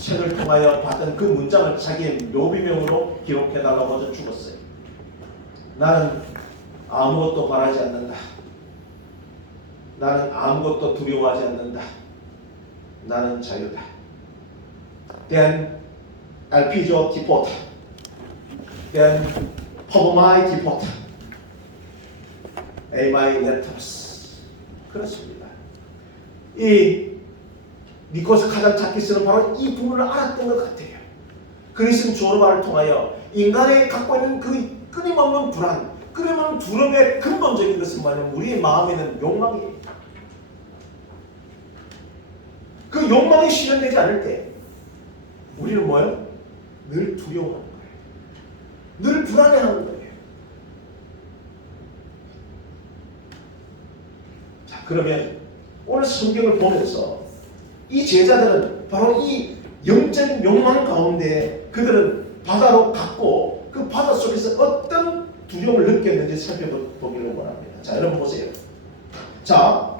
책을 통하여 받은 그 문장을 자기의 묘비명으로 기록해달라고 하자 죽었어요. 나는 아무것도 바라지 않는다. 나는 아무것도 두려워하지 않는다. 나는 자유다. Then Elpidio deport. Then Pomomai deport. Amai letters. 그렇습니다. 이 니코스 카잔차키스는 바로 이 부분을 알았던 것 같아요. 그리스도 조르바를 통하여 인간이 갖고 있는 그 끊임없는 불안, 끊임없는 두려움의 근본적인 것은 뭐냐면 우리의 마음에 있는 욕망이에요. 그 욕망이 실현되지 않을 때 우리는 뭐예요? 늘 두려워하는 거예요. 늘 불안해하는 거예요. 자, 그러면 오늘 성경을 보면서 이 제자들은 바로 이 영적인 욕망 가운데 그들은 바다로 갔고 그 바다 속에서 어떤 두려움을 느꼈는지 살펴보기를 원합니다. 자, 여러분 보세요. 자,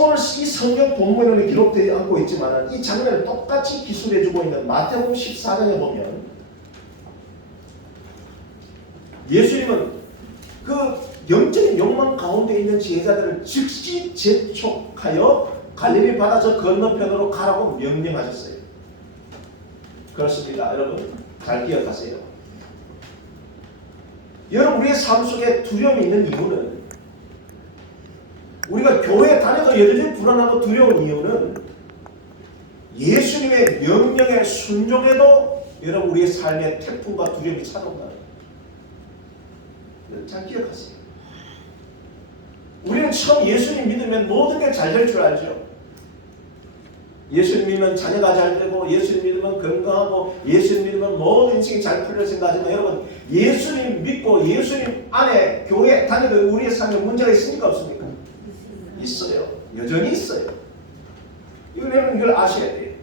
오늘 이 성경 본문에는 기록되지 않고 있지만 이 장면을 똑같이 기술해주고 있는 마태복음 14장에 보면 예수님은 그 영적인 욕망 가운데 있는 제자들을 즉시 재촉하여 갈릴리 바다 저 건너편으로 가라고 명령하셨어요. 그렇습니다. 여러분 잘 기억하세요. 여러분 우리의 삶 속에 두려움이 있는 이유는 우리가 교회에 다녀도 여전히 불안하고 두려운 이유는 예수님의 명령에 순종해도 여러분 우리의 삶에 태풍과 두려움이 찾아온다는 거예요. 잘 기억하세요. 우리는 처음 예수님 믿으면 모든 게 잘 될 줄 알죠. 예수님 믿으면 자녀가 잘 되고 예수님 믿으면 건강하고 예수님 믿으면 모든 인생이 잘 풀릴 생각하지만 여러분 예수님 믿고 예수님 안에 교회 다니는 우리의 삶에 문제가 있습니까 없습니까? 있어요. 여전히 있어요. 이걸 아셔야 돼요.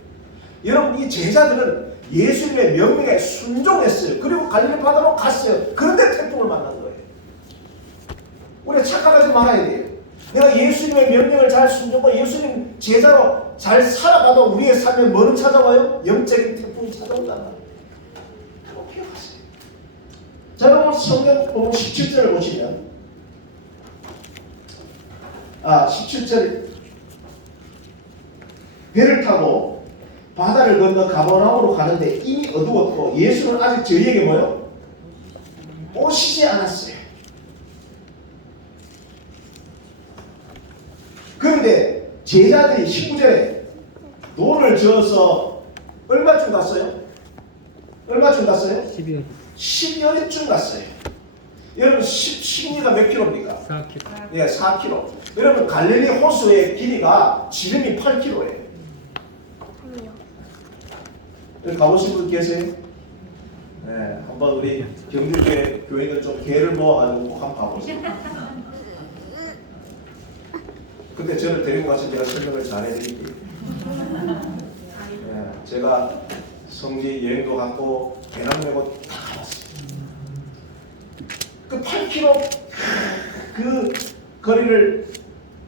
여러분 이 제자들은 예수님의 명령에 순종했어요. 그리고 갈릴리 바다로 갔어요. 그런데 태풍을 만난 거예요. 우리가 착각하지 말아야 돼요. 내가 예수님의 명령을 잘 순종하고 예수님 제자로 잘 살아가도 우리의 삶에 뭐는 찾아와요? 영적인 태풍이 찾아온다는 거예요. 그거 기억하세요. 자, 여러분 성경 보면 17절을 보시면 17절 배를 타고 바다를 건너 가버나움으로 가는데 이미 어두웠고 예수는 아직 저희에게 뭐요? 오시지 않았어요. 그런데 제자들이 19절에 노를 저어서 얼마쯤 갔어요? 얼마쯤 갔어요? 12월쯤 갔어요. 여러분 10리가 몇 킬로입니까? 4km. 네, 4km. 여러분 갈릴리 호수의 길이가 지름이 8km예요. 여기 가보신 분 계세요? 네, 한번 우리 경주교회 교인들 좀 개를 모아가지고 꼭 한번 가보세요. 근데 저를 데리고 가서 제가 설명을 잘 해드릴게요. 네, 제가 성지 여행도 갔고 배낭 메고 다 가봤어요. 그 8km 그 거리를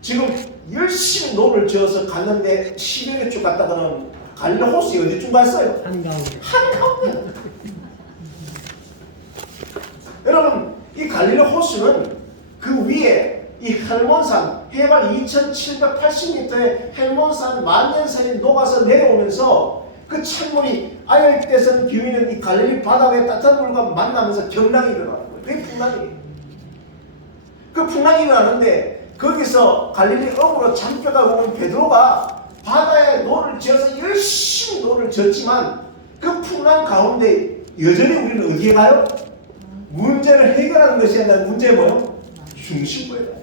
지금 열심히 노를 저어서 갔는데 10여개 쭉 갔다가는 갈릴리 호수에 어디쯤 갔어요? 한가운데. 여러분 이 갈릴리 호수는 그 위에 이 헬몬산 해발 2780m의 헬몬산 만년산이 녹아서 내려오면서 그 찬물이 아열대선 기울이는 이 갈릴리 바다의 따뜻한 물과 만나면서 경랑이 일어나는 거예요. 그게 풍랑이에요. 그 풍랑이 일어나는데 거기서 갈릴리 어부로 잠겨가고 온 베드로가 바다에 노를 지어서 열심히 노를 졌지만 그 풍랑 가운데 여전히 우리는 어디에 가요? 문제를 해결하는 것이 아니라 문제에 뭐요? 중심부에 가요.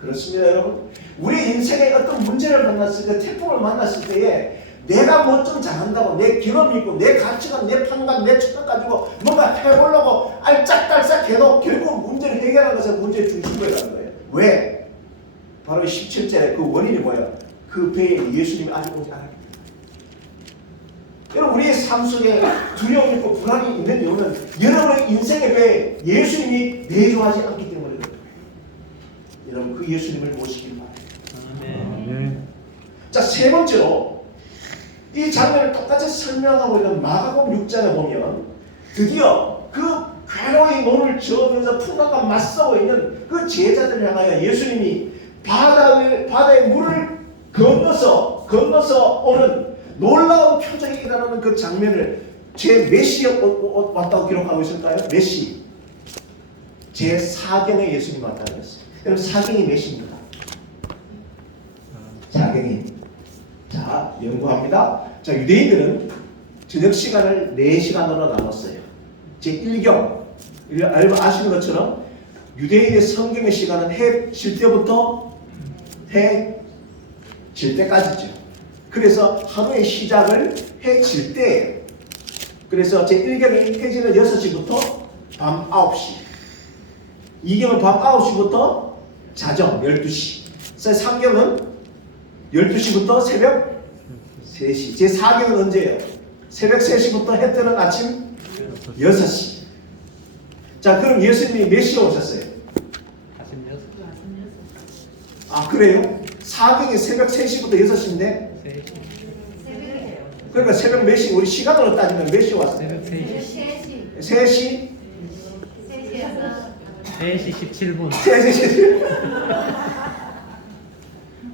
그렇습니다, 여러분. 우리 인생에 어떤 문제를 만났을 때, 태풍을 만났을 때에 내가 뭐 좀 잘한다고 내 경험이 있고 내 가치관, 내 판단, 내 추적 가지고 뭔가 해보려고 알짝달싹 해도 결국 문제를 해결하는 것은 문제의 중심부에 가는 거예요. 왜? 바로 17절에 그 원인이 뭐예요? 그 배에 예수님이 아직 오지 않았기 때문에. 여러분 우리의 삶 속에 두려움이 있고 불안이 있는 이유는 여러분의 인생의 배에 예수님이 내조하지 않기 때문에 그래요. 여러분 그 예수님을 모시길 바랍니다. 아멘. 자, 세 번째로 이 장면을 똑같이 설명하고 있는 마가복음 6장에 보면 드디어 그 괴로이 몸을 저으면서 풍랑과 맞서고 있는 그 제자들을 향하여 예수님이 바다의 물을 건너서 오는 놀라운 표정이 일어나는 그 장면을 제 몇 시에 왔다고 기록하고 있을까요? 몇 시? 제 4경에 예수님 왔다고 했어요. 여러분 사경이 몇 시입니까? 사경이. 자, 연구합니다. 자, 유대인들은 저녁 시간을 4시간으로 나눴어요. 제 1경. 여러분 아시는 것처럼 유대인의 성경의 시간은 해 질 때부터 해 질 때까지죠. 그래서 하루의 시작을 해 질 때예요. 그래서 제 1경이 해지는 6시부터 밤 9시. 2경은 밤 9시부터 자정 12시. 3경은 12시부터 새벽 3시. 제 4경은 언제예요? 새벽 3시부터 해 뜨는 아침 6시. 자, 그럼 예수님이 몇 시에 오셨어요? 아, 그래요? 4경이 새벽 3시부터 6시인데? 그러니까 새벽 몇 시? 우리 시간으로 따지면 몇 시에 왔어요? 새벽 3시. 3시? 3시 17분. 3시.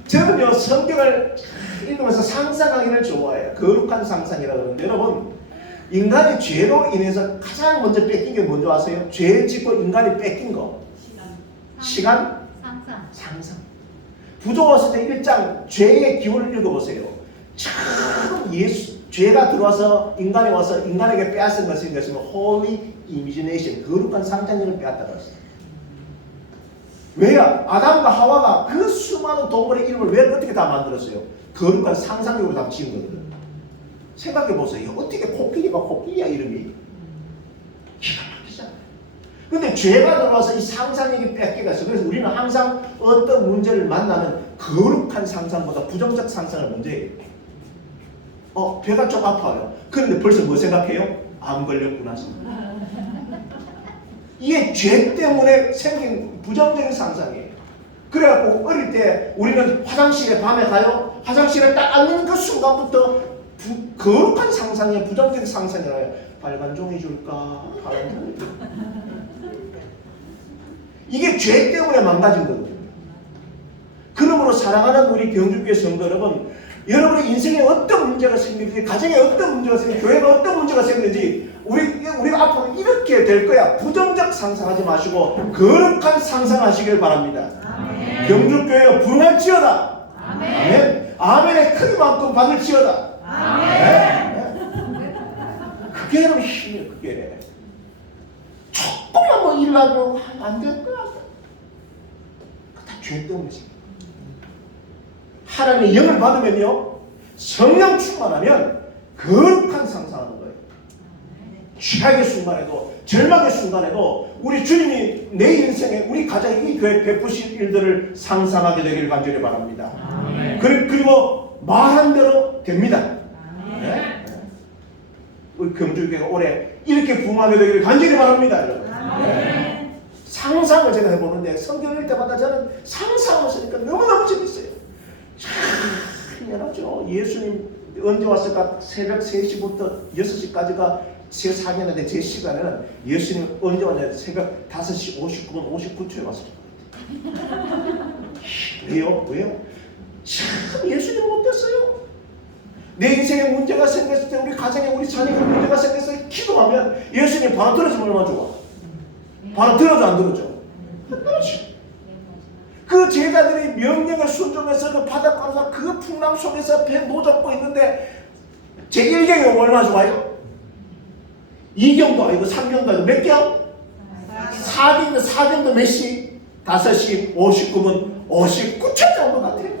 저는요, 성경을 읽으면서 상상하기를 좋아해요. 거룩한 상상이라고 하는데, 여러분, 인간이 죄로 인해서 가장 먼저 뺏긴 게 뭔지 아세요? 죄 짓고 인간이 뺏긴 거. 시간? 상상. 부조왔을 때 1장 죄의 기원을 읽어보세요. 참 죄가 들어와서 인간이 와서 인간에게 빼앗은 것은 holy imagination, 거룩한 상상력을 빼앗다고 했어요. 왜요? 아담과 하와가 그 수많은 동물의 이름을 왜 어떻게 다 만들었어요? 거룩한 상상력으로 다 지은 거거든요. 생각해보세요. 어떻게 코끼리가 코끼리야 이름이? 기가 막히잖아요. 근데 죄가 들어와서 이 상상력이 뺏겨갔어요. 그래서 우리는 항상 어떤 문제를 만나면 거룩한 상상보다 부정적 상상을 먼저 해요. 배가 좀 아파요. 그런데 벌써 뭐 생각해요? 암 걸렸구나. 이게 죄 때문에 생긴 부정적인 상상이에요. 그래갖고 어릴 때 우리는 화장실에 밤에 가요. 화장실에 딱 앉는 그 순간부터 거룩한 상상이에요. 부정적인 상상이에요. 빨간 종이 줄까? 파란 종이 줄까? 이게 죄 때문에 망가진 거거든요. 그러므로 사랑하는 우리 경주교회 성도 여러분, 여러분의 인생에 어떤 문제가 생기는지, 가정에 어떤 문제가 생기는지, 교회가 어떤 문제가 생기는지 우리가 앞으로 이렇게 될 거야. 부정적 상상하지 마시고 거룩한 상상하시길 바랍니다. 아멘. 경주교회가 부흥할지어다. 아멘. 아멘. 아멘의 크기만큼 받을지어다. 아멘. 그게 여러분 힘이에요. 그게 조금만 뭐 일하면 안 될 거야. 다 죄 때문에 생겨. 하나님의 영을 받으면요, 성령 충만하면 거룩한 상상하는 거예요. 최악의 순간에도, 절망의 순간에도 우리 주님이 내 인생에, 우리 가정에 이 교회 베푸실 일들을 상상하게 되기를 간절히 바랍니다. 그리고 말한 대로 됩니다. 네? 우리 경주교회가 올해 이렇게 부흥하게 되기를 간절히 바랍니다. 네? 상상을 제가 해보는데 성경 읽을 때마다 저는 상상을 쓰니까 너무너무 재밌어요. 참 희한하죠. 예수님 언제 왔을까? 새벽 3시부터 6시까지가 제 4년인데 제 시간에는 예수님 언제 왔냐? 새벽 5시 59분 59초에 왔을 거예요. 왜요? 참 예수님 어땠어요? 내 인생에 문제가 생겼을 때, 우리 가정에 우리 자녀에 문제가 생겼을 때 기도하면 예수님 바로 들어주면 얼마나 좋아? 바로 들어줘 안 들어줘? 그렇지. 그 제자들이 명령을 순종해서 그 바닷가에서 그 풍랑 속에서 배 노잡고 있는데 제1경이 얼마나 좋아요? 2경도 아니고 3경도 아니고 몇 경? 4경도 몇 시? 5시 59분 59초 정도 같아요.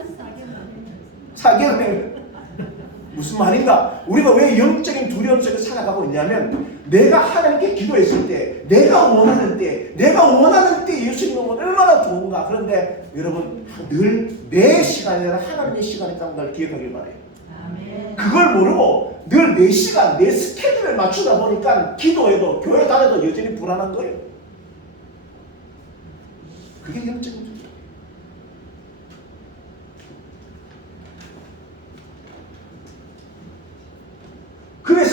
4경은 무슨 말인가? 우리가 왜 영적인 두려움 속에 살아가고 있냐면 내가 하나님께 기도했을 때, 내가 원하는 때 예수님이 오면 얼마나 좋은가. 그런데 여러분 늘 내 시간이 아니라 하나님의 시간이라는 걸 기억하길 바래요. 아멘. 그걸 모르고 늘 내 시간, 내 스케줄에 맞추다 보니까 기도해도 교회 다녀도 여전히 불안한 거예요. 그게 영적인 두려움.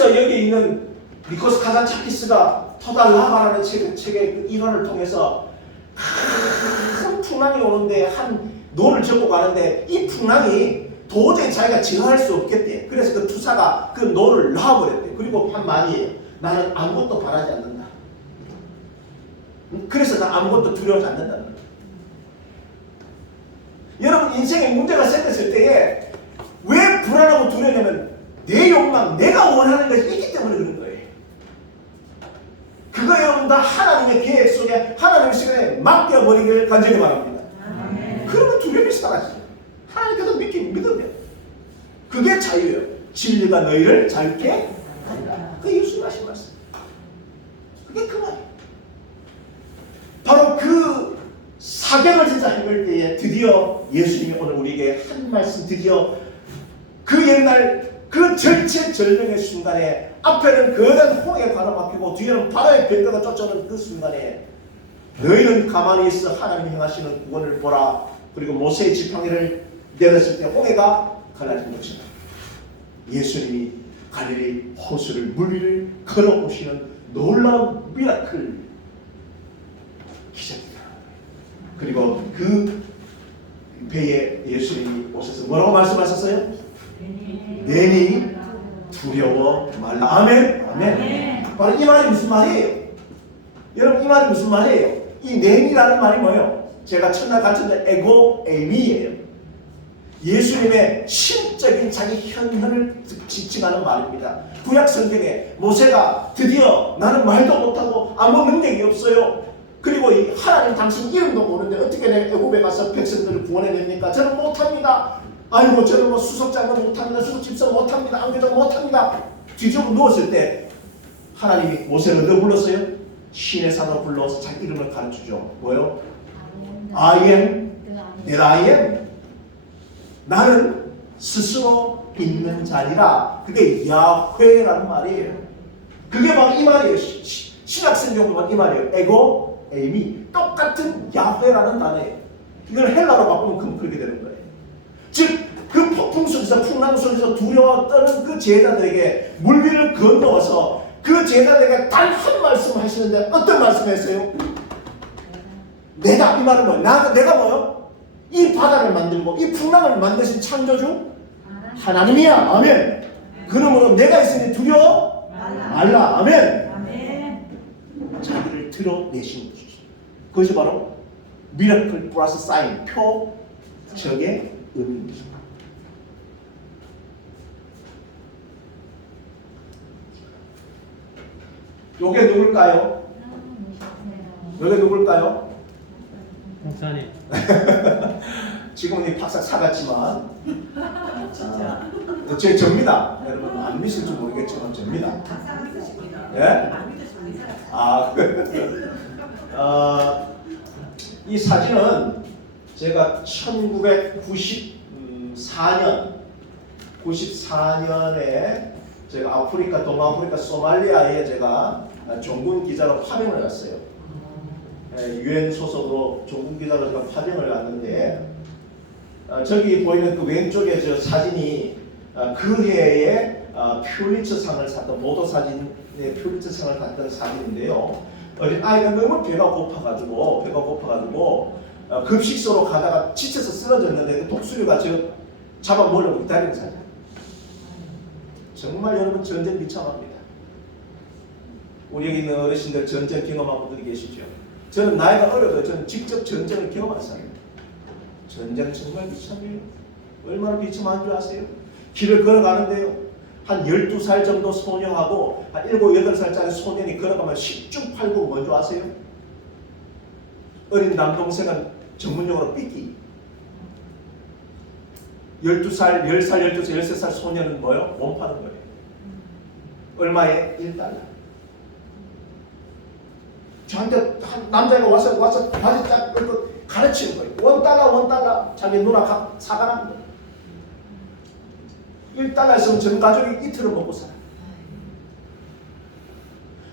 그래서 여기 있는 니코스 카잔차키스가 토달 라바라는 책의 그 일화를 통해서 큰 풍랑이 오는데 한 노를 접고 가는데 이 풍랑이 도저히 자기가 제어할 수 없겠대. 그래서 그 투사가 그 노를 놔버렸대. 그리고 한 말이에요. 나는 아무것도 바라지 않는다. 그래서 나 아무것도 두려워하지 않는다. 여러분 인생에 문제가 생겼을 때에 왜 불안하고 두려냐면 내 욕망, 내가 원하는 것이 있기 때문에 그런 거예요. 그거 여러분 다 하나님의 계획 속에 하나님의 시간에 맡겨버리길 간절히 바랍니다. 그러면 두려움이 사라지죠. 하나님께서 믿으면 그게 자유예요. 진리가 너희를 자유케 하리라. 그게 예수님 하신 말씀. 그게 그 말이에요. 바로 그 사경을 진짜 해볼 때에 드디어 예수님이 오늘 우리에게 한 말씀, 드디어 그 옛날 그 절체절명의 순간에 앞에는 거대한 홍해가 가로막히고 뒤에는 바다의 벽가가 쫓아오는 그 순간에 너희는 가만히 있어 하나님이 행하시는 구원을 보라. 그리고 모세의 지팡이를 내렸을 때 홍해가 갈라진 것이다. 예수님이 갈릴리 호수를 물 위를 걸어오시는 놀라운 미라클 기적이다. 그리고 그 배에 예수님이 오셔서 뭐라고 말씀하셨어요? 내니 두려워 말라. 아멘. 아멘. 바로 이 말이 무슨 말이에요? 여러분 이 말이 무슨 말이에요? 이 내니라는 말이 뭐예요? 제가 첫날 가르쳤던 에고 에미예요. 예수님의 신적인 자기 현현을 지칭하는 말입니다. 구약 성경에 모세가 드디어 나는 말도 못하고 아무 능력이 없어요. 그리고 하나님 당신 이름도 모르는데 어떻게 내 애굽에 가서 백성들을 구원해냅니까? 저는 못합니다. 아이고 저는 뭐 수석장은 못합니다. 수석집사 못합니다. 안교장 못합니다. 뒤집어 누웠을 때 하나님이 모세를 어디로 불렀어요? 신의 산으로 불러서 자기 이름을 가르쳐줘. 뭐요? I am that I am. 나는 스스로 있는 자리라. 그게 야훼라는 말이에요. 그게 바로 이 말이에요. 신약성경도 바로 이 말이에요. 에고 에미. 똑같은 야훼라는 단어예요. 이걸 헬라로 바꾸면 그렇게 되는 거예요. 즉 그 폭풍 속에서 풍랑 속에서 두려워 떠는 그 제자들에게 물 위를 건너와서 그 제자들에게 단 한 말씀을 하시는데 어떤 말씀을 했어요? 내가 이 말은 뭐야? 내가 뭐요? 이 바다를 만들고 이 풍랑을 만드신 창조주 하나님이야. 아멘. 그러므로 내가 있으니 두려워 말라. 아멘. 자기를 드러내신 것이죠. 그것이 바로 미라클 플러스 사인, 표적의 의미입니다. 요게 누굴까요? 요게 누굴까요? 목사님. 지금은 이 박사 사갔지만 제 접니다. 여러분 안 믿을지 모르겠지만 접니다. 예? 이 사진은 제가 1994년에 제가 아프리카, 동아프리카, 소말리아에 제가 종군 기자로 파병을 갔어요. 유엔 소속으로 종군 기자로 제가 파병을 갔는데 저기 보이는 그 왼쪽에 저 사진이 그 해에 퓰리처상을 탔던 모도 사진의 퓰리처상을 탔던 사진인데요. 어린 아이가 너무 배가 고파가지고 급식소로 가다가 지쳐서 쓰러졌는데 그 독수리가 저 잡아 먹으려고 기다리는 사진. 정말 여러분 전쟁 비참합니다. 우리 여기 있는 어르신들 전쟁 경험한 분들이 계시죠? 저는 나이가 어려도 저는 직접 전쟁을 경험한 사람입니다. 전쟁 정말 비참해요. 얼마나 비참한 줄 아세요? 길을 걸어가는데요. 한 12살 정도 소녀하고 한 7, 8살짜리 소년이 걸어가면 10중 8구 뭔지 아세요? 어린 남동생은 전문용어로 삐끼. 12살, 10살, 12살, 13살 소년은 뭐요? 몸 파는 거예요. 얼마에? 1달러. 저한테 한 남자가 와서 바지 딱 끌고 가르치는 거예요. $1. 자기 누나 사가라는 거예요. 1달러 있으면 전 가족이 이틀을 먹고 살아요.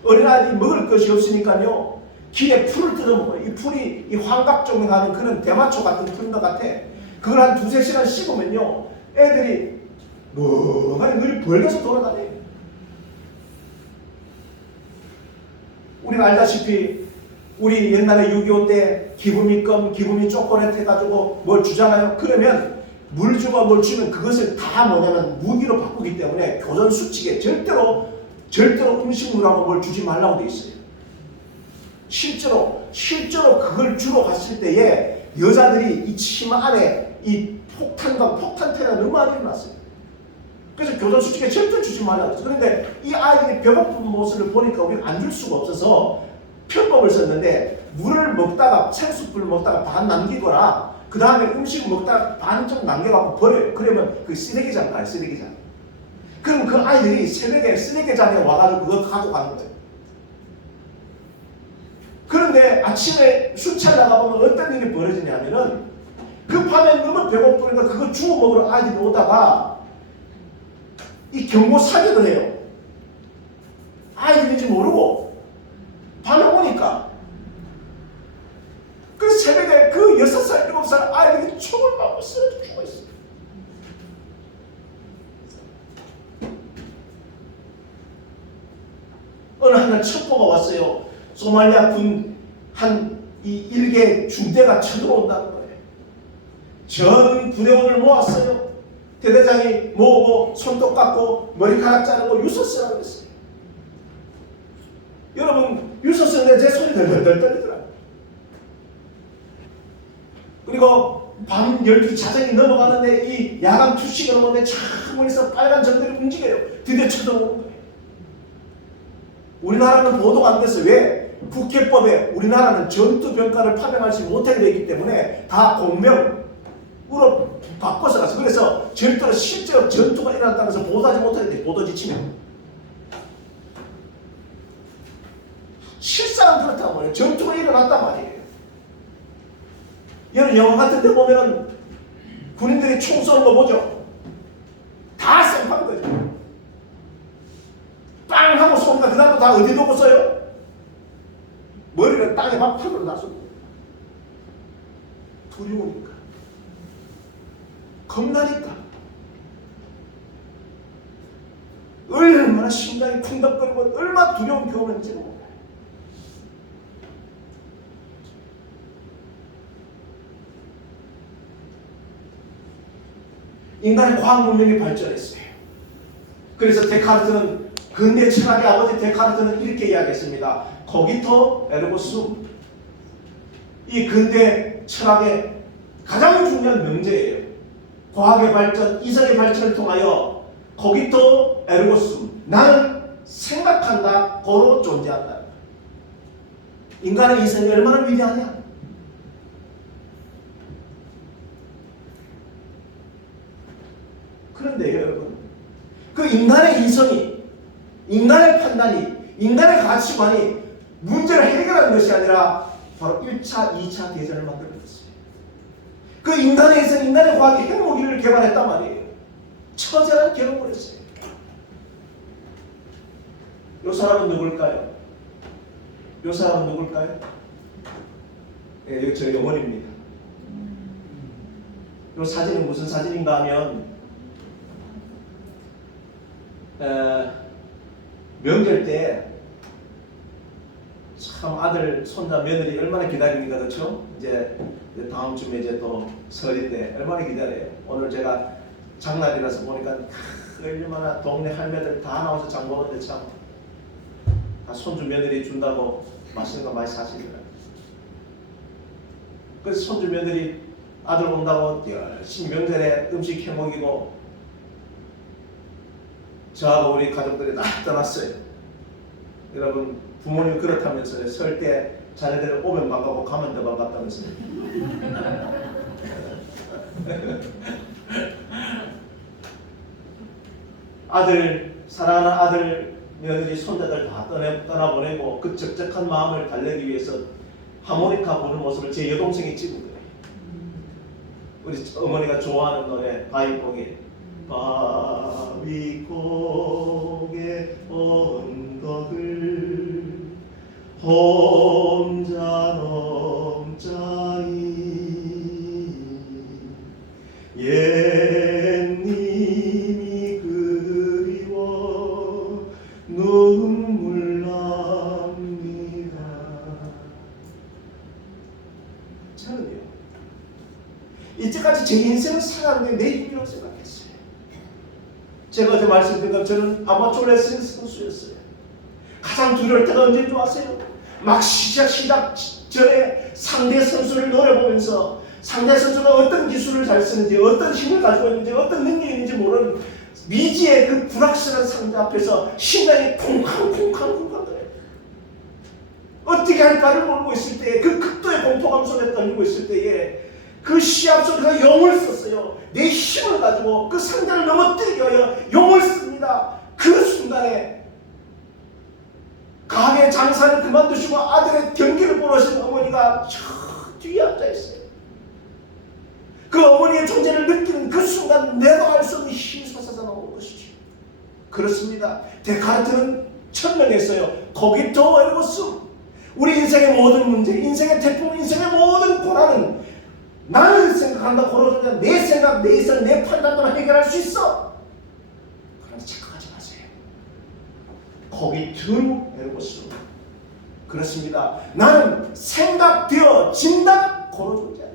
어린아이들이 먹을 것이 없으니까요. 길에 풀을 뜯어먹어요. 이 풀이 이 환각종에 가는 그런 대마초 같은 풀인 것 같아. 그걸 한 2-3시간 씹으면요. 애들이 멍하니 늘 벌려서 돌아다녀요. 우리가 알다시피 우리 옛날에 6.25 때 기부미껌, 기부미 초콜릿 해가지고 뭘 주잖아요. 그러면 물 주고 뭘 주면 그것을 다 뭐냐면 무기로 바꾸기 때문에 교전 수칙에 절대로 음식물하고 뭘 주지 말라고 돼 있어요. 실제로 그걸 주러 갔을 때에 여자들이 이 치마 안에 이 폭탄테러가 너무 많이 일어났어요. 그래서 교전 수칙에 절대 주지 말라고 했어요. 그런데 이 아이들이 배고픈 모습을 보니까 우리가 안 줄 수가 없어서 편법을 썼는데 물을 먹다가 생수풀 먹다가 반 남기거나 그 다음에 음식 먹다가 반 좀 남겨갖고 버려요. 그러면 그 쓰레기장 가요. 쓰레기장. 그럼 그 아이들이 새벽에 쓰레기장에 와가지고 그거 가지고 가는 거예요. 그런데 아침에 순찰 나가보면 어떤 일이 벌어지냐면은 그 밤에 너무 배고프니까 그거 주워 먹으러 아이들이 오다가 이 경고 사격을 해요. 아이들인지 모르고 밤에 오니까 그 새벽에 그 6살, 7살 아이들이 총을 맞고 쓰러져 죽어 있어요. 어느 한날 첩보가 왔어요. 소말리아 군 이 일개 중대가 쳐들어온다는 거예요. 전 부대원을 모았어요. 대대장이 모으고 손톱 깎고 머리카락 자르고 유서 쓰라고 했어요. 여러분 유서 쓰는데 제 손이 덜덜 떨리더라고요. 그리고 밤 12시 자정이 넘어가는데 이 야간 투시가 넘어오는데 창문에서 빨간 점들이 움직여요. 드디어 쳐들어오는 거예요. 우리나라는 보도가 안 됐어요. 왜? 국회법에 우리나라는 전투병과를 파병하지 못하게 되어 있기 때문에 다 공명으로 바꿔서 갔어요. 그래서 절대로 실제로 전투가 일어났다고 해서 보도하지 못하게 돼요. 보도 지치면. 실상은 그렇다고 말해요. 전투가 일어났단 말이에요. 여러분 영화 같은 데 보면은 군인들이 총 쏘는 거 보죠? 다 생판 거죠. 빵 하고 쏘니까 그 다음에 다 어디 두고 써요? 머리를 땅에 막 파고 놨어. 두려우니까. 겁나니까. 얼마나 심장이 쿵덕거리고 얼마나 두려운 경험인지 몰라요. 인간의 과학 문명이 발전했어요. 그래서 데카르트는 근대 철학의 아버지 데카르트는 이렇게 이야기했습니다. 코기토 에르고 숨. 이 근대 철학의 가장 중요한 명제예요. 과학의 발전, 이성의 발전을 통하여 코기토 에르고 숨. 나는 생각한다, 고로 존재한다. 인간의 이성이 얼마나 위대하냐? 그런데요, 여러분. 그 인간의 이성이, 인간의 판단이, 인간의 가치관이 문제를 해결하는 것이 아니라 바로 1차, 2차 대전을 만들어냈어요. 그 인간의 이성, 인간의 과학이 핵무기를 개발했단 말이에요. 처절한 결혼을 했어요. 이 사람은 누굴까요? 이 사람은 누굴까요? 네, 여기 저희 어머니입니다. 이 사진은 무슨 사진인가 하면 명절 때 참 아들, 손자, 며느리 얼마나 기다립니까, 그렇죠? 이제 다음 주에 이제 또 설인데 얼마나 기다려요. 오늘 제가 장날이라서 보니까 얼마나 동네 할매들 다 나와서 장 보는데 참 다 손주 며느리 준다고 맛있는 거 많이 사시더라고요. 그래서 손주 며느리 아들 온다고 열심히 명절에 음식 해먹이고 저하고 우리 가족들이 다 떠났어요. 여러분 부모님 그렇다면서요. 설 때 자녀들 오면 반갑고 가면 더 반갑다면서요. 아들, 사랑하는 아들, 며느리, 손자들 다 떠나보내고 그 적적한 마음을 달래기 위해서 하모니카 부는 모습을 제 여동생이 찍은 거예요. 우리 어머니가 좋아하는 노래 바위곡에 바위곡의 언덕을 혼자 넘자이 옛님이 그리워 눈물 납니다. 이렇게까지 제 인생을 살아가는 게 내 힘이라고 생각했어요. 제가 어제 말씀드린 것처럼 저는 아마추어 레슬링 선수였어요. 가장 두려울 때가 언제인 줄 아세요? 막 시작 전에 상대 선수를 노려보면서 상대 선수가 어떤 기술을 잘 쓰는지, 어떤 힘을 가지고 있는지, 어떤 능력이 있는지 모르는 미지의 그 불확실한 상대 앞에서 심장이 쿵쾅쿵쾅쿵쾅거려요. 어떻게 할까를 모르고 있을 때에, 그 극도의 공포감 속에 떨리고 있을 때에 그 시합 속에서 용을 썼어요. 내 힘을 가지고 그 상대를 넘어뜨리기 위하여 용을 씁니다. 그 순간에 가게 장사를 그만두시고 아들의 경기를 보러 오신 어머니가 저 뒤에 앉아있어요. 그 어머니의 존재를 느끼는 그 순간 내가 알 수 없는 힘이 솟아서 나오는 것이죠. 그렇습니다. 데카르트는 천명했어요. 코기토 에르고 숨. 우리 인생의 모든 문제, 인생의 태풍, 인생의 모든 고난은 나는 생각한다 고로주냐 내 생각, 내 이성, 내 판단으로 해결할 수 있어. 그런데 착각하지 마세요. 코기토 에르고 숨. 그렇습니다. 나는 생각되어진다 고로주냐.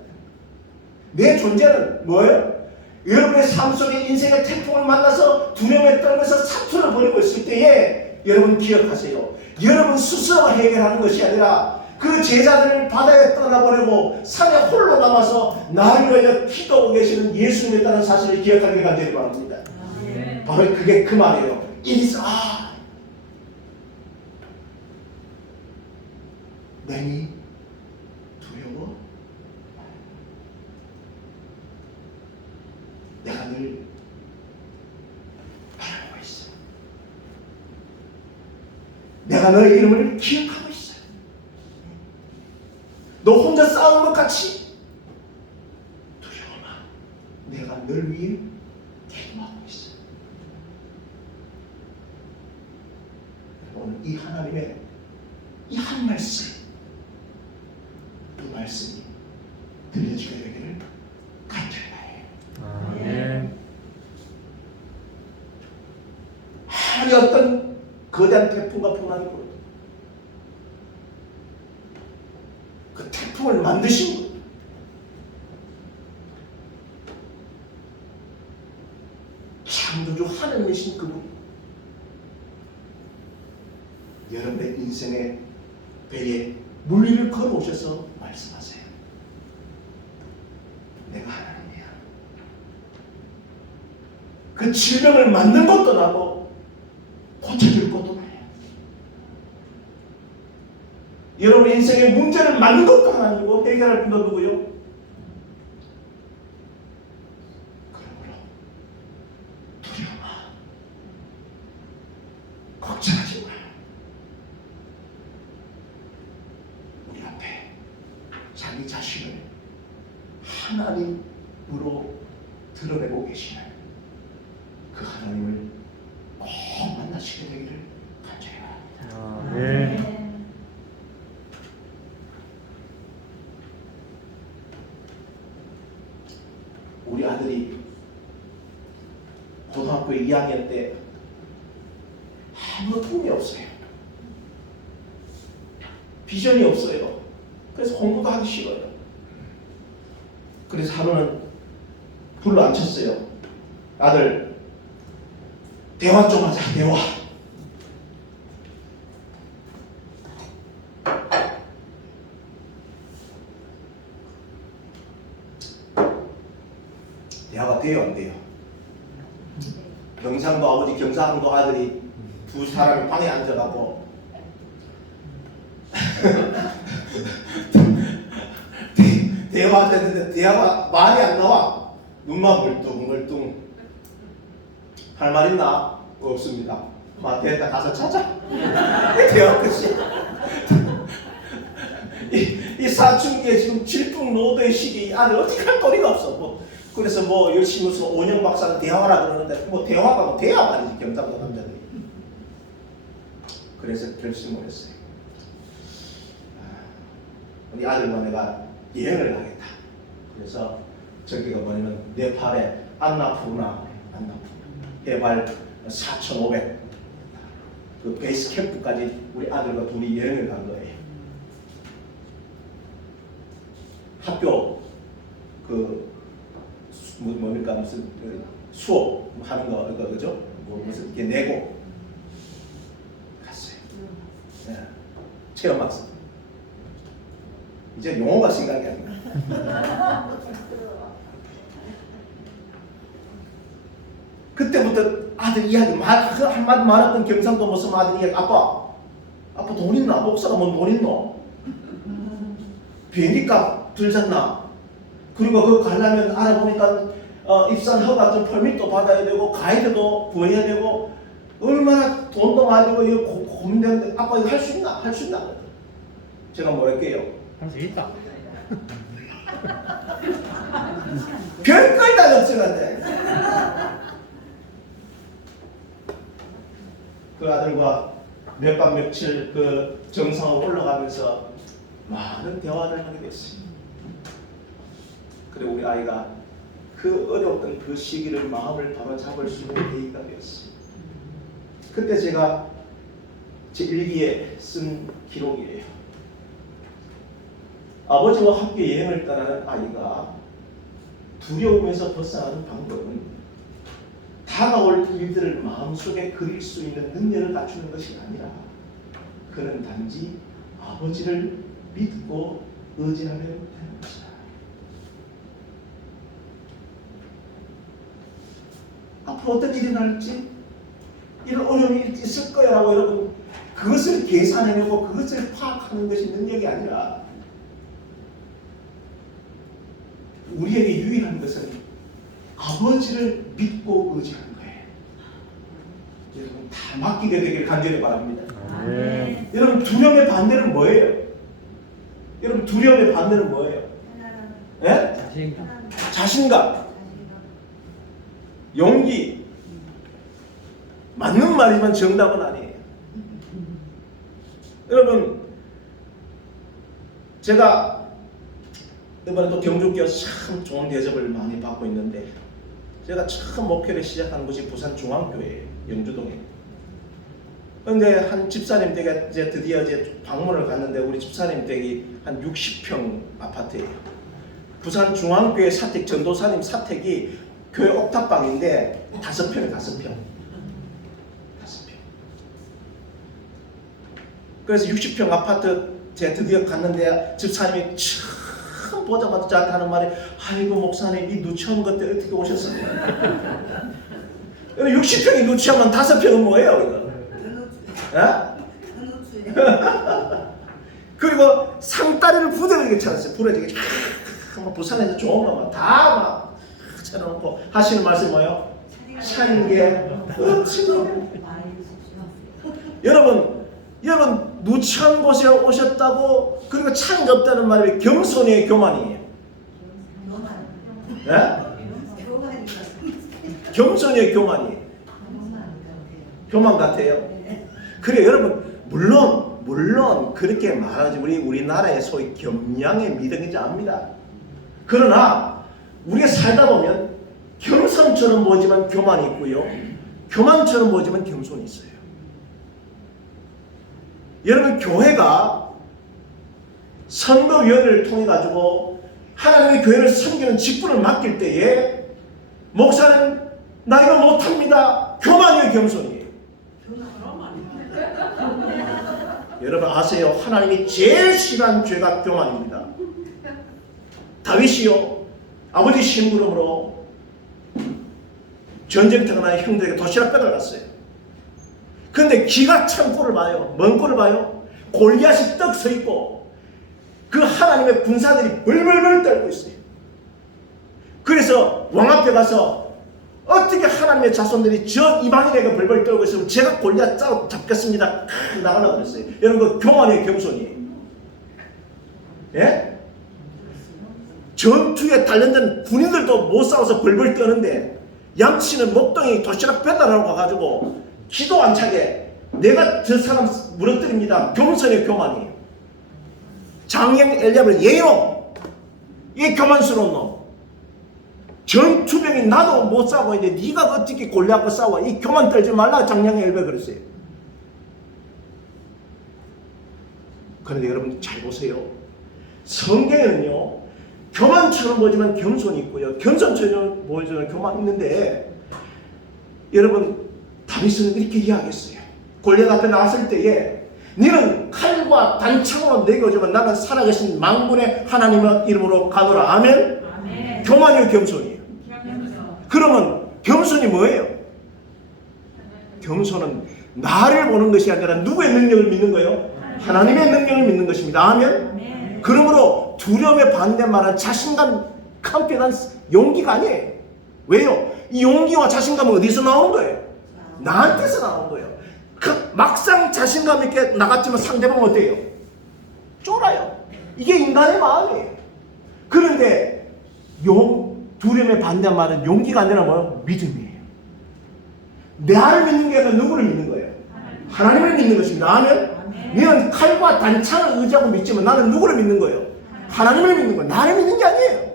내 존재는 뭐예요? 여러분의 삶 속에 인생의 태풍을 만나서 두려움에 떨면서 사투를 벌이고 있을 때에 여러분 기억하세요. 여러분 스스로 해결하는 것이 아니라 그 제자들을 바다에 떠나보내고 산에 홀로 남아서 나를 위하여 기도하고 계시는 예수님이었다는 사실을 기억하기를 간절히 바랍니다. 바로 그게 그 말이에요. It is I. 내니 두려워? 내가 늘 바라보고 있어. 내가 너의 이름을 기억하고 있어. 너 혼자 싸우는 것 같이 두려워 마. 내가 널 위해 기도하고 있어. 오늘 이 하나님의 이 한 말씀, 이 말씀이 들려지게 되기를 간절히 바라요. 하늘이 어떤 거대한 태풍과 풍랑이 불어도 그 태풍을 만드신 분, 창조주 하나님이신 그분, 여러분의 인생의 배에 물 위를 걸어오셔서 말씀하세요. 내가 하나님이야. 그 질병을 만든 것도 나고 고쳐줄 것도 나야. 여러분 인생의 문제를 만든 것도 하나님이고 해결할 분도 누구요? 그러므로 두려워 마. 걱정하지 마. 우리 앞에 자기 자신을 하나님으로 드러내고 계시는 그 하나님을 꼭 만나시게 되기를 간절히 바랍니다. 우리 아들이 고등학교 2학년 때 아무 꿈이 없어요. 비전이 없어요. 그래서 공부도 하기 싫어요. 그래서 하루는 불러 앉혔어요. 아들, 대화 좀 하자. 대화. 대화가 돼요, 안 돼요? 경상도 아버지, 경상도 아들이 두 사람이 방에 앉아가고 대화하는데 대화가 말이 안 나와. 눈만 멀뚱멀뚱. 할 말 있나? 없습니다. 됐다, 가서 찾아. 대화 끝이야. 이 사춘기에 지금 질풍노도의 시기 안에 어떻게 할 거리가 없어. 그래서 열심히 무슨 온영 박사는 대화하라 그러는데 대화가 대화 말이지, 경상도 남자들이. 그래서 결심을 했어요. 우리 아들과 내가 여행을 가겠다. 그래서 저기가 뭐냐면 네팔의 안나푸르나 해발 4,500 그 베이스 캠프까지 우리 아들과 둘이 여행을 간 거예요. 학교 그 뭡니까 무슨 수업 하는 거 그죠? 뭐 무슨 이렇게 내고 갔어요. 네. 체험학습. 이제 용어가 생각이 안 나. 그때부터 아들 이야기 한마디 말했던 경상도 무슨 아들 이야기 아빠 돈 있나? 목사가 뭔 돈 있노? 비행기값 들잖나? 그리고 그거 가려면 알아보니까 입산 허가증 퍼밋도 받아야 되고 가이드도 구해야 되고 얼마나 돈도 많이 들고 이거 고민되는데 아빠 이거 할 수 있나? 할 수 있나? 제가 뭐 할게요? 할 수 있다. 별걸 다 걱정한대. 그 아들과 몇 밤 며칠 그 정상으로 올라가면서 많은 대화를 하게 됐어요. 그래 우리 아이가 그 어려웠던 그 시기를 마음을 바로 잡을 수 있는 계기가 되었어요. 그때 제가 제 일기에 쓴 기록이에요. 아버지와 함께 여행을 떠나는 아이가 두려움에서 벗어나는 방법은 다가올 일들을 마음속에 그릴 수 있는 능력을 갖추는 것이 아니라 그는 단지 아버지를 믿고 의지하면 되는 것이다. 앞으로 어떤 일이 날지 이런 어려움이 있을 거야 라고 여러분 그것을 계산해내고 그것을 파악하는 것이 능력이 아니라 우리에게 유일한 것은 아버지를 믿고 의지하는 거예요. 여러분 다 맡기게 되길 간절히 바랍니다. 네. 여러분 두려움의 반대는 뭐예요? 여러분 두려움의 반대는 뭐예요? 예? 자신감. 자신감, 용기. 맞는 말이지만 정답은 아니에요. 여러분 제가 이번에 또 경주교회 참 좋은 대접을 많이 받고 있는데 제가 처음 목회를 시작한 곳이 부산 중앙교회예요. 영주동에. 그런데 한 집사님 댁에 이제 드디어 이제 방문을 갔는데 우리 집사님 댁이 한 60평 아파트예요. 부산 중앙교회 사택 전도사님 사택이 교회 옥탑방인데 5평. 그래서 60평 아파트 제가 드디어 갔는데 집사님이 처음 보자마자 저한테 하는 말이 아이고 목사님 이 누추한 것들 어떻게 오셨어요? 60평이 누추하면 5평은 뭐예요? 그리고 상다리를 부드럽게 찾았어요. 부러지게 부산에서 좋은 것만 다막 쳐놓고 하시는 말씀이 뭐예요? 찬게 어찌고 여러분 누추한 곳에 오셨다고 그리고 찬 게 없다는 말이 겸손의 교만이에요. 겸손의 교만이에요. 교만 같아요. 그래 여러분 물론 그렇게 말하지 우리나라의 소위 겸양의 미덕인지 압니다. 그러나 우리가 살다 보면 겸손처럼 보지만 교만이 있고요. 교만처럼 보지만 겸손이 있어요. 여러분 교회가 선거위원회를 통해 가지고 하나님의 교회를 섬기는 직분을 맡길 때에 목사는 나 이거 못합니다. 교만이에요, 겸손이에요. 여러분 아세요? 하나님이 제일 싫어하는 죄가 교만입니다. 다윗이요 아버지 심부름으로 전쟁터가 난 형들에게 도시락 빼달랐어요. 그런데 기가 찬 꼴을 봐요. 뭔 꼴을 봐요? 골리앗이 떡 서 있고 그 하나님의 군사들이 벌벌벌 떨고 있어요. 그래서 왕 앞에 가서 어떻게 하나님의 자손들이 저 이방인에게 벌벌 떨고 있으면 제가 골리앗 잡겠습니다. 나가려고 그랬어요. 여러분 그 교만이에요, 겸손이에요. 예? 전투에 단련된 군인들도 못 싸워서 벌벌 떠는데 양치는 목동이 도시락 배달하러 가가지고 기도 안 차게 내가 저 사람 무너뜨립니다. 겸손의 교만이에요. 장형 엘리압을 예로 이 교만스러운 놈 전투병이 나도 못 싸우고 있는데 네가 어떻게 골리앗과 싸워 이 교만 떨지 말라 장형 엘리압 그랬어요. 그런데 여러분 잘 보세요. 성경에는요 교만처럼 보이지만 겸손이 있고요. 겸손처럼 보이지만 교만이 있는데 여러분 다윗은 이렇게 이야기했어요. 골리앗 앞에 나왔을 때에 너는 칼과 단창으로 내게 오지만 나는 살아계신 만군의 하나님의 이름으로 가노라. 아멘. 아멘. 교만이요 겸손이에요. 그러면 겸손이 뭐예요? 겸손은 나를 보는 것이 아니라 누구의 능력을 믿는 거예요? 하나님의 능력을 믿는 것입니다. 아멘. 아멘. 그러므로 두려움의 반대말은 자신감, 컨피던스, 용기가 아니에요. 왜요? 이 용기와 자신감은 어디서 나온 거예요? 나한테서 나온 거예요. 막상 자신감 있게 나갔지만 상대방은 어때요? 쫄아요. 이게 인간의 마음이에요. 그런데 두려움의 반대말은 용기가 아니라 뭐예요? 믿음이에요. 나를 믿는 게 아니라 누구를 믿는 거예요? 하나님을 믿는 것입니다. 아멘. 너는 칼과 단창을 의지하고 믿지만 나는 누구를 믿는 거예요? 하나님을 믿는 거예요. 나를 믿는 게 아니에요.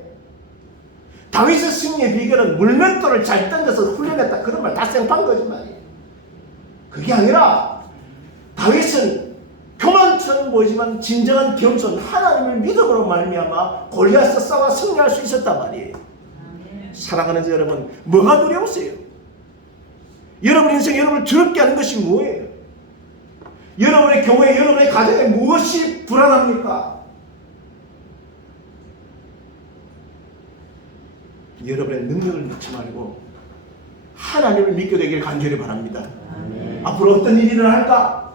다윗의 승리의 비결은 물맷돌을 잘 던져서 훈련했다. 그런 말 다 생판 거짓말이에요. 그게 아니라 다윗은 교만처럼 보이지만 진정한 겸손, 하나님을 믿음으로 말미암아 골리앗과 싸워 승리할 수 있었단 말이에요. 사랑하는 여러분, 뭐가 두려우세요? 여러분 인생 여러분을 두렵게 하는 것이 뭐예요? 여러분의 교회, 여러분의 가정에 무엇이 불안합니까? 여러분의 능력을 믿지 말고 하나님을 믿게 되길 간절히 바랍니다. 앞으로 어떤 일이 일어날까?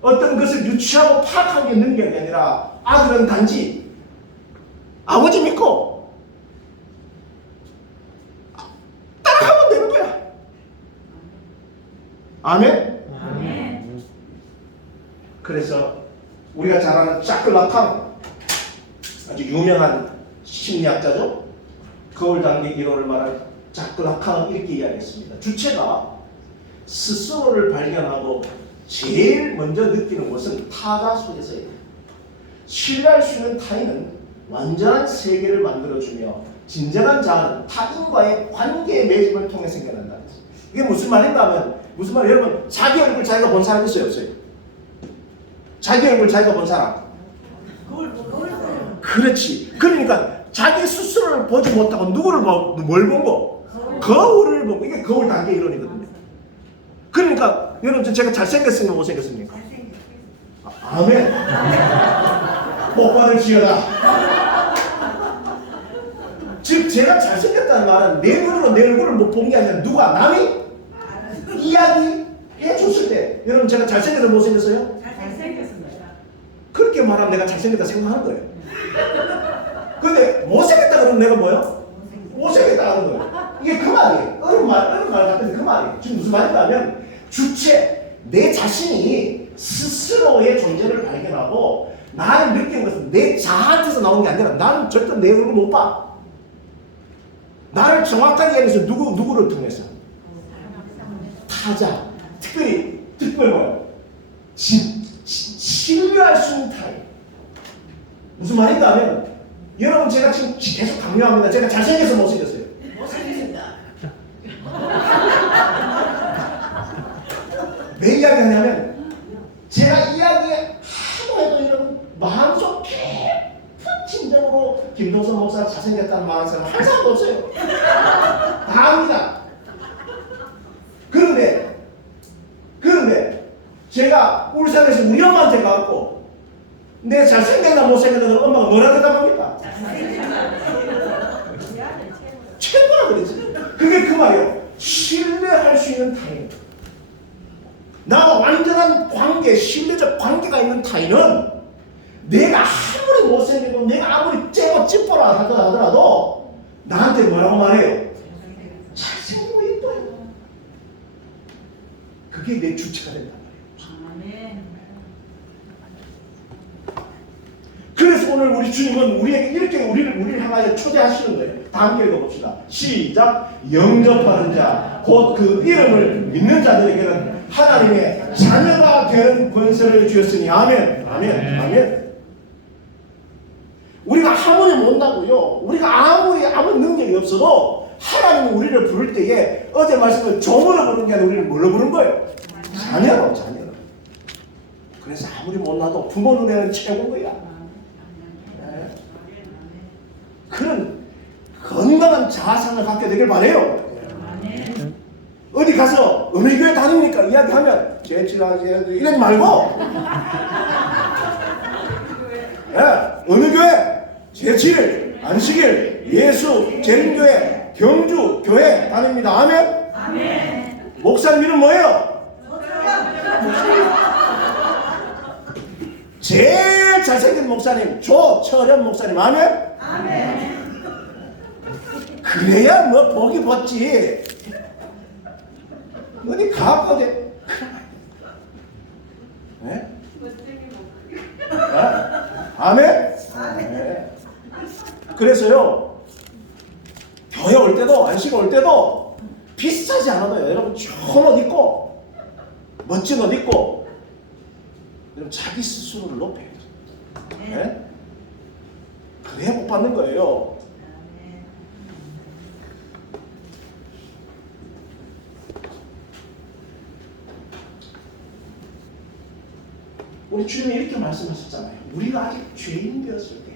어떤 것을 유추하고 파악하는 게 능력이 아니라 아들은 단지 아버지 믿고 따라가면 되는 거야. 아멘? 아멘. 그래서 우리가 잘 아는 자크 라칸, 아주 유명한 심리학자죠. 거울 당기 이론을 말한 자크 라칸은 이렇게 이야기했습니다. 주체가 스스로를 발견하고 제일 먼저 느끼는 것은 타자 속에서예요. 신뢰할 수 있는 타인은 완전한 세계를 만들어주며 진정한 자아는 타인과의 관계의 맺음을 통해 생겨난다. 이게 무슨 말인가 하면 무슨 말이에요? 여러분 자기 얼굴 자기가 본 사람 있어요? 없어요? 자기 얼굴 자기가 본 사람? 그렇지. 그러니까 자기 스스로를 보지 못하고 누구를 뭘 본 거? 거울을 보고. 이게 거울 단계 이론이거든요. 그러니까 여러분 제가 잘생겼습니까? 못생겼습니까? 아멘. 복받을 지어다. 즉 제가 잘생겼다는 말은 내 눈으로 내 얼굴을 못 본 게 아니라 누가 남이 이야기 해줬을 때 여러분 제가 잘생겼어요? 못생겼어요? 잘생겼습니다. 그렇게 말하면 내가 잘생겼다 생각하는 거예요. 근데 못생겼다 그러면 내가 뭐요? 못생겼다 하는 거예요. 이게 그 말이에요. 어른 말 같은데 그 말이에요. 지금 무슨 말인가 하면 주체, 내 자신이 스스로의 존재를 발견하고 나를 느끼는 것은 내 자아한테서 나오는 게 아니라 나는 절대 내 얼굴 못 봐. 나를 정확하게 얘기해서 누구를 통해서? 타자. 특별히 뭐예요? 신뢰할 수 있는 타입. 무슨 말인가 하면 여러분 제가 지금 계속 강요합니다. 제가 잘생겨서 못생겼어요. 못생겼습니다. 왜 이야기하냐면 제가 이야기에 하도 해도 여러분 마음속 깊은 심정으로 김동선 목사가 잘생겼다는 말하는 사람 한 사람도 없어요. 다 압니다. 그런데 제가 울산에서 우리 엄마한테 가고 내 잘생겼나 못생겼나 엄마가 뭐라 대답합니까? 최고라 그랬지. 그게 그 말이에요. 신뢰할 수 있는 타인. 나와 완전한 관계, 신뢰적 관계가 있는 타인은 내가 아무리 못생기고 내가 아무리 째고 찌뿌라 하더라도 나한테 뭐라고 말해요? 잘생기고 이뻐요. 그게 내 주체가 된단 말이에요. 그래서 오늘 우리 주님은 우리에게 이렇게 우리를 향하여 초대하시는 거예요. 다 함께 읽어봅시다. 시작. 영접하는 자, 곧 그 이름을 믿는 자들에게는 하나님의 자녀가 되는 권세를 주셨으니 아멘. 아멘. 아멘. 우리가 아무리 못나고요. 우리가 아무 능력이 없어도 하나님이 우리를 부를 때에 어제 말씀을 종으로 부르는 게 아니라 우리를 뭘로 부른 거예요? 자녀로. 그래서 아무리 못나도 부모 눈에는 최고인 거야. 자아상을 갖게 되길 바래요. 아멘. 어디 가서 어느 교회 다닙니까? 이야기하면 제치라지 이러지 말고 어느 교회? 제칠, 안식일, 예수, 재림교회, 경주, 교회 다닙니다. 아멘? 아멘. 목사님 이름 뭐예요? 제일 잘생긴 목사님 조철현 목사님. 아멘? 아멘. 그래야 뭐 복이 벗지. 어디 가거든. 네? 아멘? 아멘. 그래서요, 교회 올 때도, 안식 올 때도 비싸지 않아도요, 여러분 좋은 옷 입고, 멋진 옷 입고, 여러분 자기 스스로를 높여야 돼요. 네? 그래야 복 받는 거예요. 우리 주님이 이렇게 말씀하셨잖아요. 우리가 아직 죄인 되었을 때,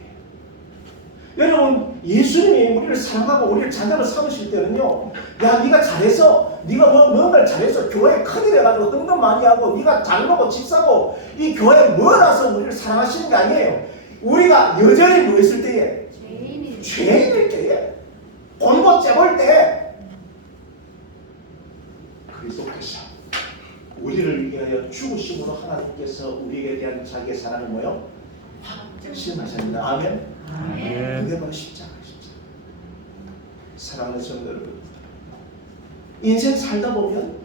여러분 예수님이 우리를 사랑하고 우리를 자녀로 삼으실 때는요, 야 네가 잘해서, 네가 뭔가를 잘해서 교회 크게 돼가지고 헌금 많이 하고 네가 잘 먹고 집 사고 이 교회에 뭐라서 우리를 사랑하시는 게 아니에요. 우리가 여전히 뭐 있을 때에? 죄인일 때에, 곤고 째볼 때 그리스도께서 우리를 위하여 죽으심으로 하나님께서 우리에게 대한 자기의 사랑을 뭐요? 확증하셨습니다. 아멘? 아멘. 그게 바로 십자가입니다. 사랑하는 성도 여러분, 인생 살다 보면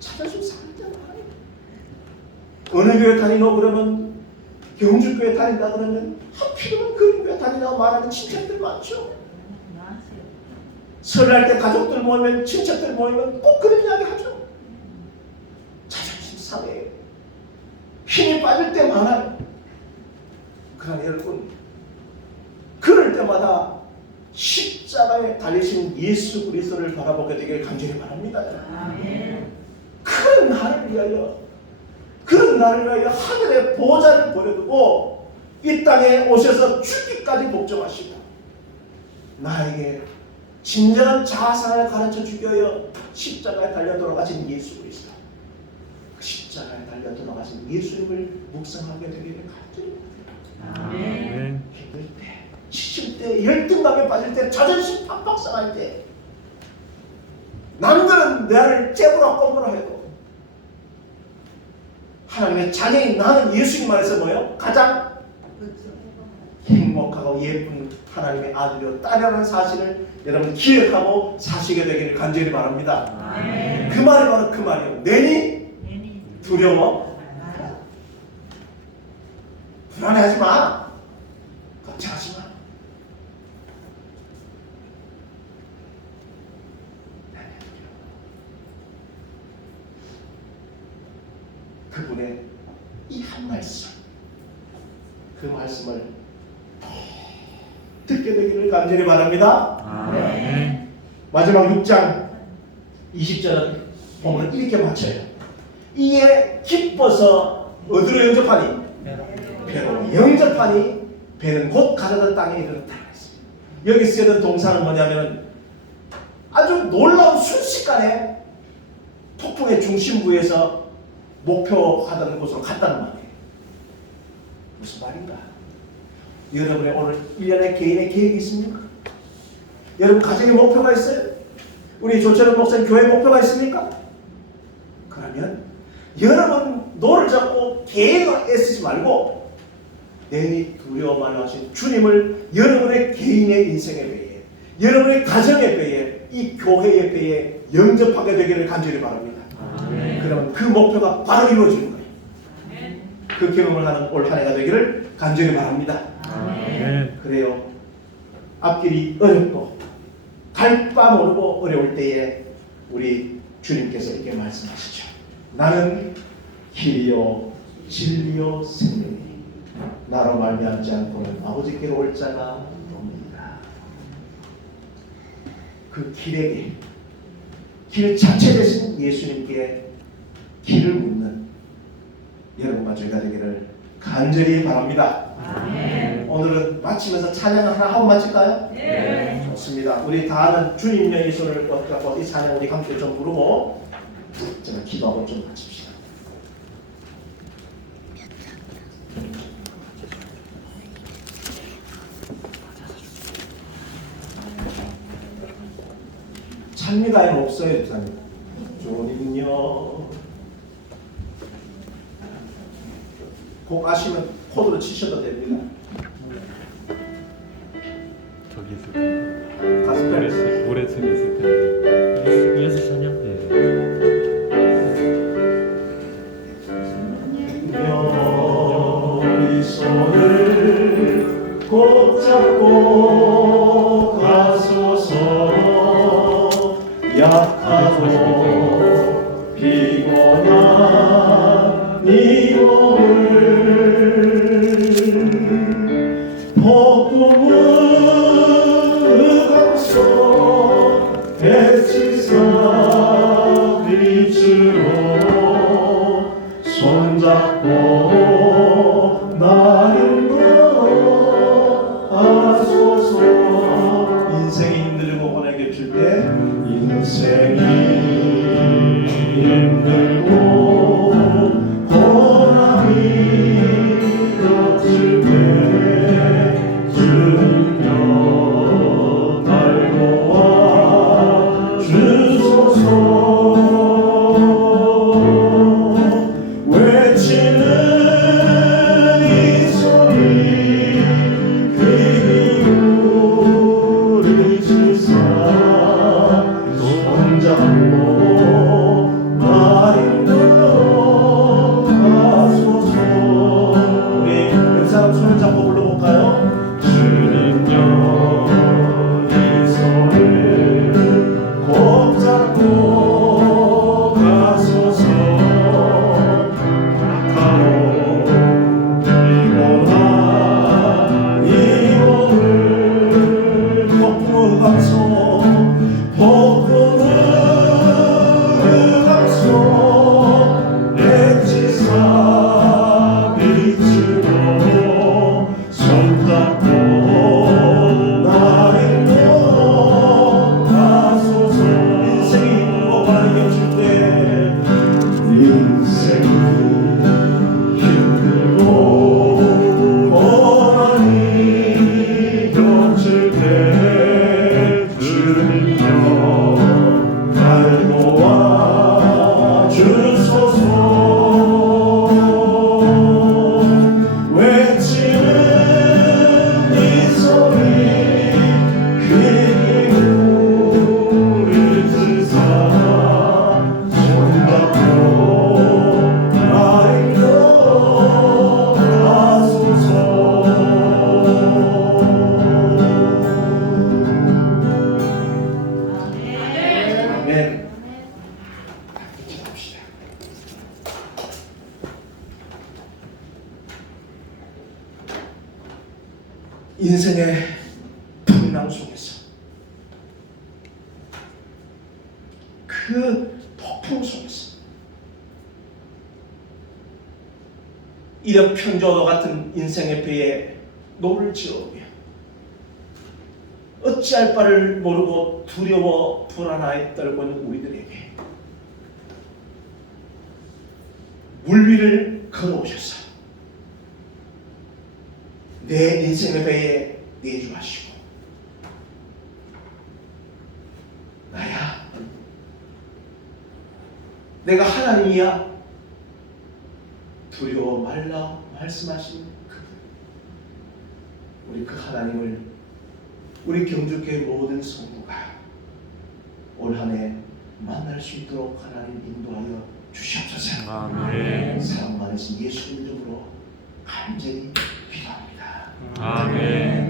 찾아줄 사람이 많아요. 어느 교회 다니노 그러면, 경주교회 다닌다 그러면 하필이면 그 교회 다니라고 말하는 친척들 많죠. 설날 때 가족들 모이면, 친척들 모이면 꼭 그런 이야기 하죠. 자존심 상해요. 힘이 빠질 때 많아요. 그러나 여러분, 그럴 때마다 십자가에 달리신 예수 그리스도를 바라보게 되길 간절히 바랍니다. 아멘. 그런 나를 위하여, 그런 나를 위하여 하늘의 보좌를 버려두고 이 땅에 오셔서 죽기까지 복종하시고 나에게 진정한 자아상을 가르쳐 주기 위하여 십자가에 달려 돌아가신 예수 그리스도, 그 십자가에 달려 돌아가신 예수님을 묵상하게 되기를 간절히 아멘. 힘들 때, 지칠 때, 열등감에 빠질 때, 자존심 팍팍 상할 때, 남들은 나를 째부라 꼼부라 해도 하나님의 자녀인 나는 예수님 안에서 뭐예요? 가장 행복하고 예쁜 하나님의 아들이요 딸이라는 사실을 여러분 기억하고 사시게 되기를 간절히 바랍니다. 아멘. 그 말이 바로 그 말이에요. 내니 두려워? 불안해하지 마. 걱정하지 마. 그분의 이 한 말씀, 그 말씀을 듣게 되기를 간절히 바랍니다. 아멘. 마지막 6장 20절은 보면 이렇게 맞춰요. 이에 기뻐서 어디로 영접하니? 배로 영접하니 배는 곧 가려던 땅에 이르렀다. 여기 쓰여진 동사는 뭐냐면 아주 놀라운 순식간에 폭풍의 중심부에서 목표하던 곳으로 갔다는 말이에요. 무슨 말인가? 여러분의 오늘 1년의 개인의 계획이 있습니까? 여러분 가정의 목표가 있어요? 우리 조철원 목사님 교회 목표가 있습니까? 그러면 여러분 노를 잡고 계획을 애쓰지 말고 내니 두려워 말라 하신 주님을 여러분의 개인의 인생의 배에, 여러분의 가정의 배에, 이 교회의 배에 영접하게 되기를 간절히 바랍니다. 그러면 그 목표가 바로 이루어지는 거예요. 그 경험을 하는 올 한 해가 되기를 간절히 바랍니다. 그래요. 앞길이 어렵고 갈 바 모르고 어려울 때에 우리 주님께서 이렇게 말씀하시죠. 나는 길이요 진리요 생명이니 나로 말미암지 않고는 아버지께로 올 자가 없느니라. 그 길에게, 길 자체 되신 예수님께 길을 묻는 여러분과 저희가 되기를 간절히 바랍니다. 아멘. 오늘은 마치면서 찬양을 하나 하고 마칠까요? 네. 좋습니다. 우리 다 아는 주님의 이 손을 뻗고 이 찬양 우리 함께 좀 부르고 제가 기도하고 좀 마칩시다. 찬미가에는 없어요, 부사님. 주님요. 곡 아시면 코드로 치셔도 됩니다. 저기 있을 텐데. 가스펠. 모래층에 있을 텐데. 예수 찬양. 이 손을 꼭 잡고 가소서. 약하고 피곤한 이 몸을 폭풍을 감싸 대치사 빛으로 손잡고 나를 하소서. 인생이 힘들고 고난이 길 때 인생이 힘들고 고난이 덮칠 때 주여 달고 와 주소서. 외치는 이 소리 귀 울리시사 손잡고 나를 끌어가소서. 우리 은사람 손을 잡고 불러볼까요? 주님여 이 손을 꼭 잡고 가소서. 약하고 피곤한 이 몸을 폭풍을 감싸 폭풍을 감싸 내치사 빛으로 손잡고 나를 끌어가소서. 인생이 힘들고 고난이 겹칠 때 인생이 힘들고 고난이 겹칠 때 주님여 달고 와 주소서. 외치는 이 소리 귀 울리시사 손잡고 나를 끌어가소서. 아멘. 기도합시다. 인생의 풍랑 속에서 그 폭풍 속에서 이런 편조와 같은 인생의 배에 노를 지어오며 어찌할 바를 모르고 두려워 불안하에 떨고 있는 우리들에게 물 위를 걸어오셔서 내 인생의 배에 내주하시고 나야 내가 하나님이야 두려워 말라 말씀하신 그분, 우리 그 하나님을 우리 경주교회 모든 성도가 올 한 해 만날 수 있도록 하나님 인도하여 주시옵소서. 아멘. 사랑 많으신 예수님 이름으로 간절히 기도합니다. 아멘.